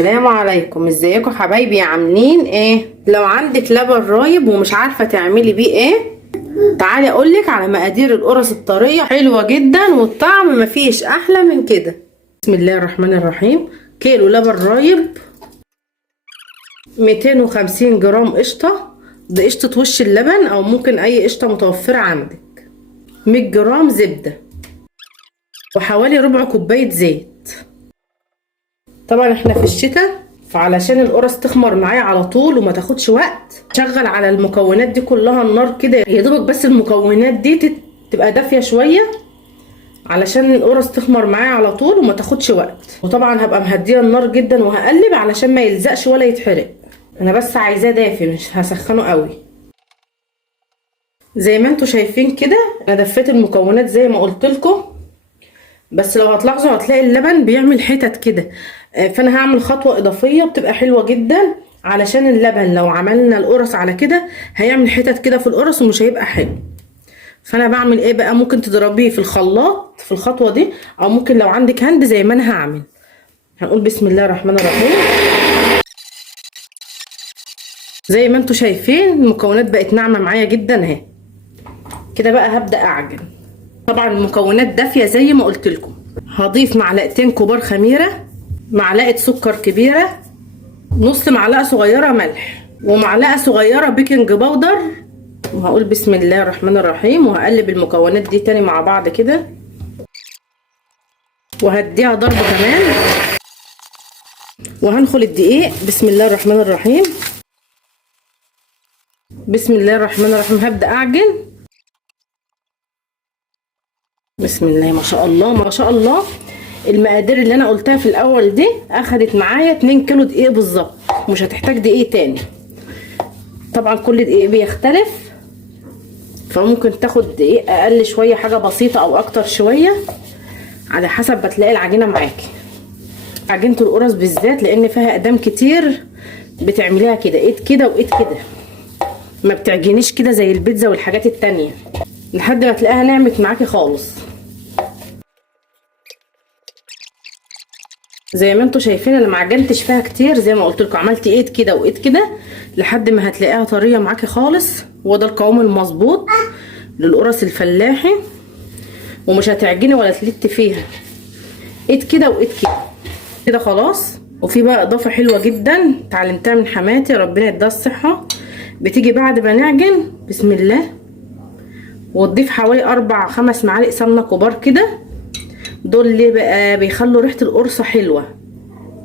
السلام عليكم، ازيكم حبايبي؟ عاملين ايه؟ لو عندك لبن رايب ومش عارفه تعملي بيه ايه، تعالي اقولك على مقادير القرص الطريه، حلوه جدا والطعم مفيش احلى من كده. بسم الله الرحمن الرحيم. كيلو لبن رايب، 250 جرام قشطه، ده قشطه وش اللبن او ممكن اي قشطه متوفره عندك، 100 جرام زبده، وحوالي ربع كوبايه زيت. طبعا احنا في الشتاء، فعلشان القرص تخمر معايا على طول وما تاخدش وقت، شغل على المكونات دي كلها النار كده يا دوبك، بس المكونات دي تبقى دافيه شويه علشان القرص تخمر معايا على طول وما تاخدش وقت. وطبعا هبقى مهديه النار جدا وهقلب علشان ما يلزقش ولا يتحرق. انا بس عايزاه دافي، مش هسخنه قوي. زي ما انتوا شايفين كده انا دفيت المكونات زي ما قلت لكم، بس لو هتلاحظوا هتلاقي اللبن بيعمل حتت كده، فانا هعمل خطوة اضافية بتبقى حلوة جدا، علشان اللبن لو عملنا القرص على كده هيعمل حتت كده في القرص ومش هيبقى حلو. فانا بعمل ايه بقى؟ ممكن تضربيه في الخلاط في الخطوة دي، او ممكن لو عندك هند زي ما انا هعمل. هنقول بسم الله الرحمن الرحيم. زي ما انتوا شايفين المكونات بقت ناعمة معايا جدا اهي. كده بقى هبدأ اعجن. طبعا المكونات دافية زي ما قلت لكم. هضيف معلقتين كبار خميرة، معلقة سكر كبيرة، نص معلقة صغيرة ملح، ومعلقة صغيرة بيكنج باودر. وهقول بسم الله الرحمن الرحيم، وهقلب المكونات دي تاني مع بعض كده، وهديها ضربة كمان، وهنخل الدقيق. بسم الله الرحمن الرحيم. بسم الله الرحمن الرحيم. هبدأ أعجن. بسم الله ما شاء الله ما شاء الله. المقادير اللي انا قلتها في الاول دي اخدت معايا 2 كيلو دقيق بالظبط، مش هتحتاج دقيق تاني. طبعا كل دقيق بيختلف، فممكن تاخد دقيق اقل شويه، حاجه بسيطه، او اكتر شويه على حسب ما تلاقي العجينه معاكي. عجينه القرص بالذات لان فيها اقدام كتير، بتعمليها كده ايد كده وايد كده، ما بتعجنيش كده زي البيتزا والحاجات التانية، لحد ما تلاقيها نعمت معاكي خالص. زي ما انتوا شايفين انا ما عجنتش فيها كتير، زي ما قلت لكم عملت ايد كده وايد كده لحد ما هتلاقيها طريه معاكي خالص. وده القوام المظبوط للقرص الفلاحي، ومش هتعجني ولا تلتي فيها، ايد كده وايد كده كده خلاص. وفي بقى اضافه حلوه جدا اتعلمتها من حماتي ربنا يديها الصحه، بتيجي بعد ما نعجن بسم الله وتضيف حوالي 4-5 معالق سمنه كبار كده. دول اللي بقى بيخلوا ريحه القرصه حلوه،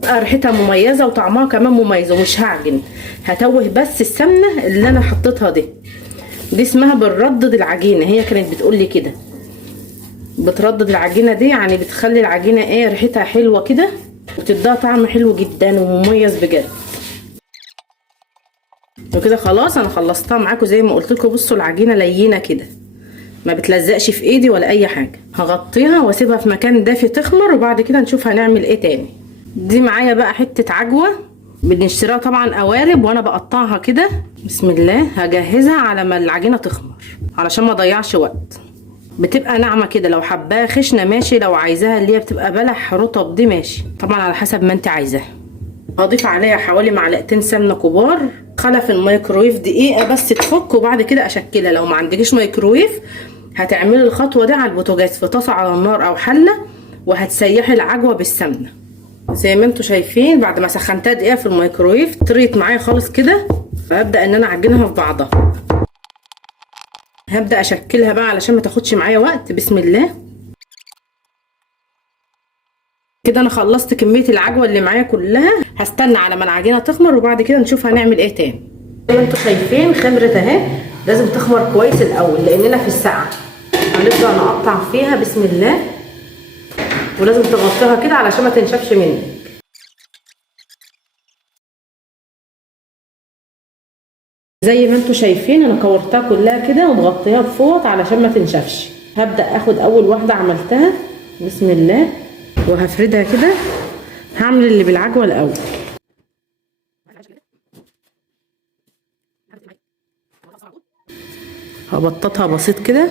ريحتها مميزه وطعمها كمان مميز. ومش هعجن، هتوه بس السمنه اللي انا حطيتها دي اسمها بنردد العجينه. هي كانت بتقول لي كده بتردد العجينه دي، يعني بتخلي العجينه ايه ريحتها حلوه كده وتديها طعم حلو جدا ومميز بجد. وكده خلاص انا خلصتها معاكم زي ما قلت لكم. بصوا العجينه لينه كده، ما بتلزقش في ايدي ولا اي حاجه. هغطيها واسيبها في مكان دافي تخمر، وبعد كده نشوف هنعمل ايه تاني. دي معايا بقى حته عجوه بنشتريها طبعا قوارب، وانا بقطعها كده. بسم الله هجهزها على ما العجينه تخمر علشان ما اضيعش وقت. بتبقى ناعمه كده، لو حباها خشنه ماشي، لو عايزاها اللي هي بتبقى بلح رطب دي ماشي، طبعا على حسب ما انت عايزاها. هضيف عليها حوالي معلقتين سمنه كبار، خلى في الميكرويف دقيقه بس تفك، وبعد كده اشكلها. لو ما عندكيش ميكرويف هتعملي الخطوه دي على البوتاجاز في طاسه على النار او حله، وهتسيحي العجوه بالسمنه. زي ما انتوا شايفين بعد ما سخنتها دقيقه في الميكرويف طريت معايا خالص كده، فهبدا ان انا اعجنها في بعضها. هبدا اشكلها بقى علشان ما تاخدش معايا وقت. بسم الله. كده انا خلصت كميه العجوه اللي معايا كلها، هستنى على ما العجينه تخمر وبعد كده نشوف هنعمل ايه تاني. زي ما انتوا شايفين خمرت اهي، لازم تخمر كويس الاول لاننا في السقعه. هنبدا نقطع فيها بسم الله، ولازم تغطيها كده علشان ما تنشفش منك. زي ما انتوا شايفين انا كورتها كلها كده ومغطيها بفوط علشان ما تنشفش. هبدا اخد اول واحده عملتها بسم الله وهفردها كده. هعمل اللي بالعجوه الاول. هبططها بسيط كده.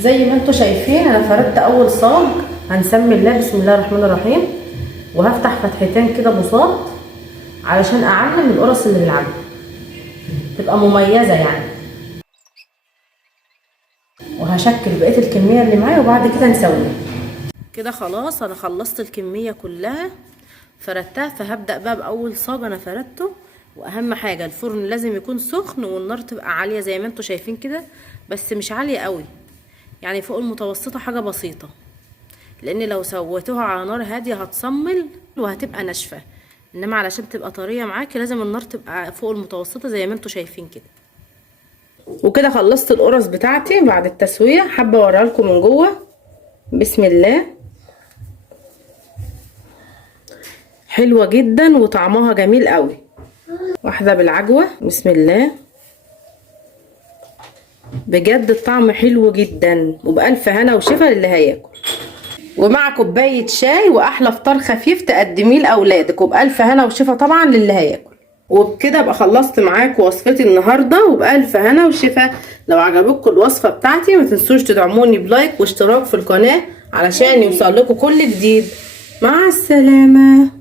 زي ما انتوا شايفين انا فردت اول صاج، هنسمي الله بسم الله الرحمن الرحيم، وهفتح فتحتين كده بساط علشان اعلم القرص اللي بالعجوه تبقى مميزه يعني. وهشكل بقيه الكميه اللي معايا وبعد كده نسويها. كده خلاص انا خلصت الكميه كلها فردتها، فهبدا بقى باول صاج انا فردته. واهم حاجه الفرن لازم يكون سخن والنار تبقى عاليه زي ما انتوا شايفين كده، بس مش عاليه قوي يعني فوق المتوسطه حاجه بسيطه، لان لو سويتوها على نار هاديه هتصمل وهتبقى ناشفه، انما علشان تبقى طريه معاكي لازم النار تبقى فوق المتوسطه زي ما انتوا شايفين كده. وكده خلصت القرص بتاعتي بعد التسويه، حابه اوريها لكم من جوه. بسم الله، حلوه جدا وطعمها جميل قوي. واحده بالعجوه، بسم الله، بجد الطعم حلو جدا وبألف هنا وشفا للي هياكل. ومع كوبايه شاي واحلى فطار خفيف تقدميه لاولادك وبألف هنا وشفا طبعا للي هياكل. وبكده ابقى خلصت معاكم وصفتي النهارده وبألف هنا وشفا. لو عجبتكم الوصفه بتاعتي ما تنسوش تدعموني بلايك واشتراك في القناه علشان يوصل لكم كل جديد. مع السلامه.